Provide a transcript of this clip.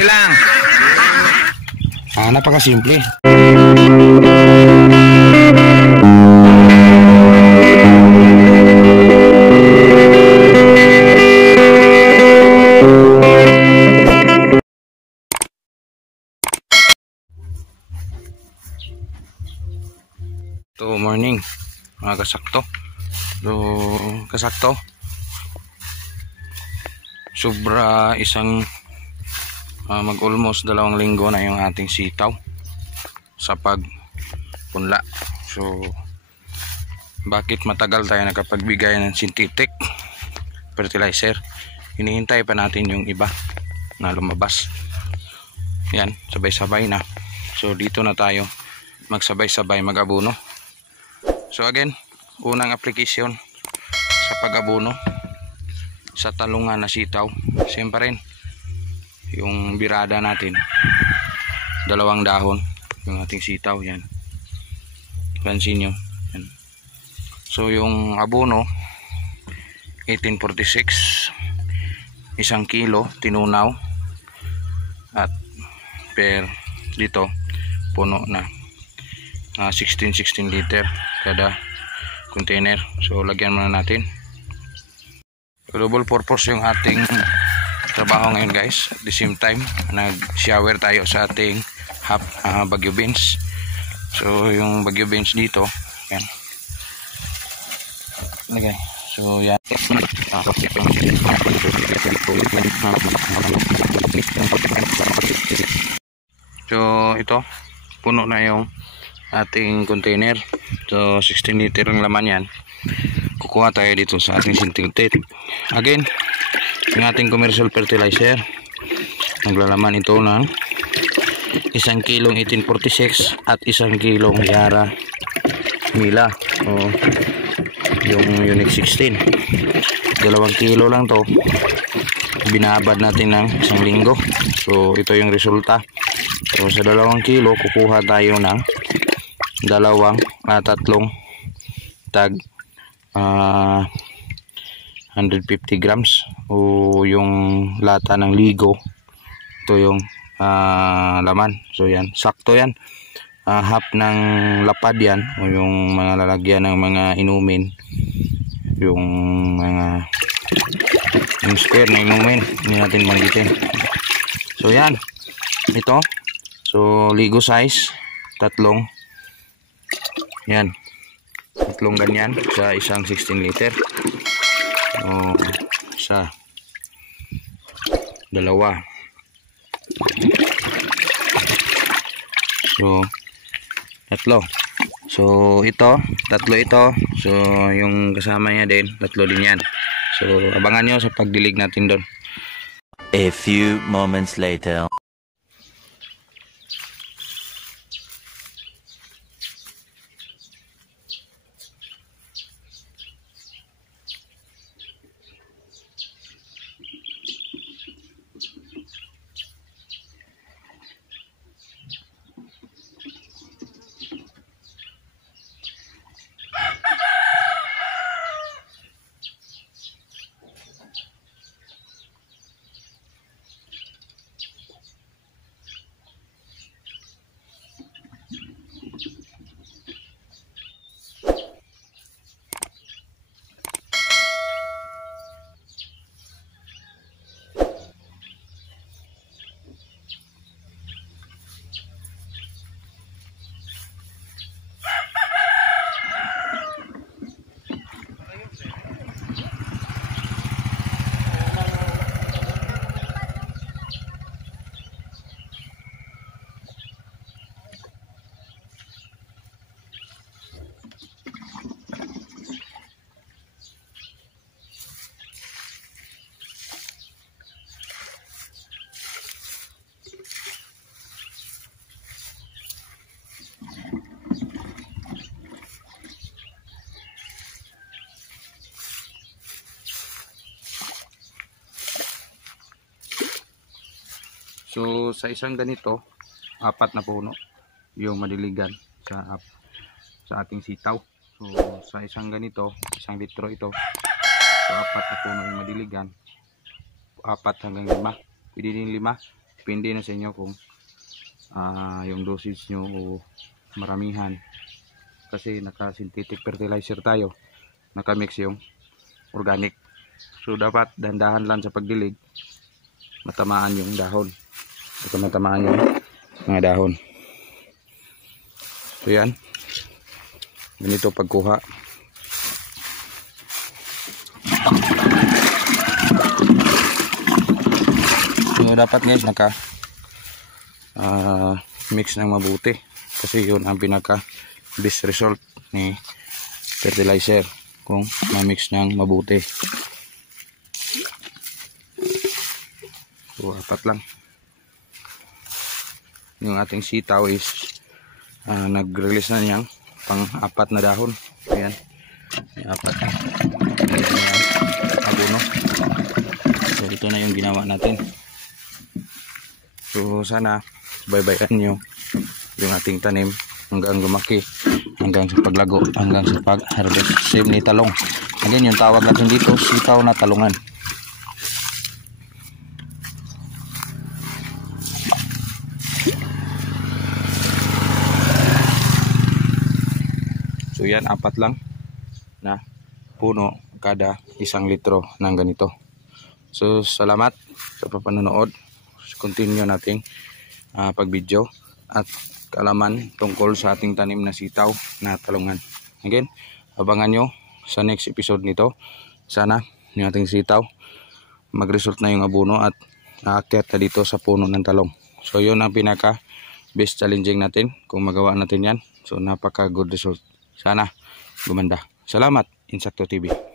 Dali lang. Napakasimple. Morning mga kasakto. Kasakto sobra isang mag almost 2 linggo na yung ating sitaw sa pagpunla. So bakit matagal tayo nakapagbigay ng synthetic fertilizer? Hinihintay pa natin yung iba na lumabas. Yan, sabay-sabay na. So dito na tayo magsabay-sabay mag-abono. So again, unang application sa pag-abono sa talungan na sitaw, siyempre rin yung birada natin, 2 dahon yung ating sitaw. Yan, pansin nyo yan. So yung abono 1846, 1 kilo tinunaw, at per dito puno na 16 liter kada container. So lagyan muna natin. Double purpose yung ating trabaho ngayon guys. At the same time nag shower tayo sa ating bagyo beans. So yung bagyo beans dito yan, lagay. So yan, so ito puno na yung ating container. So 16 liter ang laman yan. Kukuha tayo dito sa ating synthetic. Again, yung ating commercial fertilizer, naglalaman ito ng 1 kilong 1846 at 1 kilong Yara Mila, o yung Unique 16. 2 kilo lang to, binabad natin ng 1 linggo. So ito yung resulta. So sa 2 kilo kukuha tayo ng 2 at 3 tag 150 grams o yung lata ng ligo. Ito yung laman. So yan, sakto yan. Half ng lapad yan, o yung mga lalagyan ng mga inumin, yung mga yung square na inumin, hindi natin banggitin. So yan, ito. So ligo size 3 yan, 3 ganyan sa isang 16 liter, o sa 2. So 3. So ito 3 ito. So yung kasama niya din 3 din yan. So abangan nyo sa pagdilig natin doon. A few moments later. So sa isang ganito, 4 na puno yung madiligan sa ating sitaw. So sa isang ganito, 1 litro ito. So 4 na puno yung madiligan, 4 hanggang 5. Pwede din 5, depende na sa inyo kung yung dosage nyo o maramihan, kasi naka synthetic fertilizer tayo, naka mix yung organic. So dapat dahan-dahan lang sa pagdilig, matamaan yung dahon, baka matamaan yung mga dahon. So yan, ganito pagkuha. So dapat guys naka mix ng mabuti, kasi yun ang pinaka best result ni fertilizer, kung ma-mix ng mabuti. So apat lang yung ating sitaw is nag-release na niyang pang-apat na dahon. Ayan, may apat na abono. So ito na yung ginawa natin. So sana baybayan nyo yung ating tanim hanggang lumaki, hanggang sa paglago, hanggang sa pag-harvest. Same ni talong. Again, yung tawag natin dito, sitaw na talungan. So yan, apat lang na puno kada 1 litro ng ganito. So salamat sa papanonood. Continue nating pag-video at kaalaman tungkol sa ating tanim na sitaw na talungan. Again, abangan nyo sa next episode nito. Sana yung ating sitaw mag-result na yung abono at aakyat na dito sa puno ng talong. So yun ang pinaka best challenging natin. Kung magawa natin yan, so napaka good result. Sana gumanda. Salamat, Insakto TV.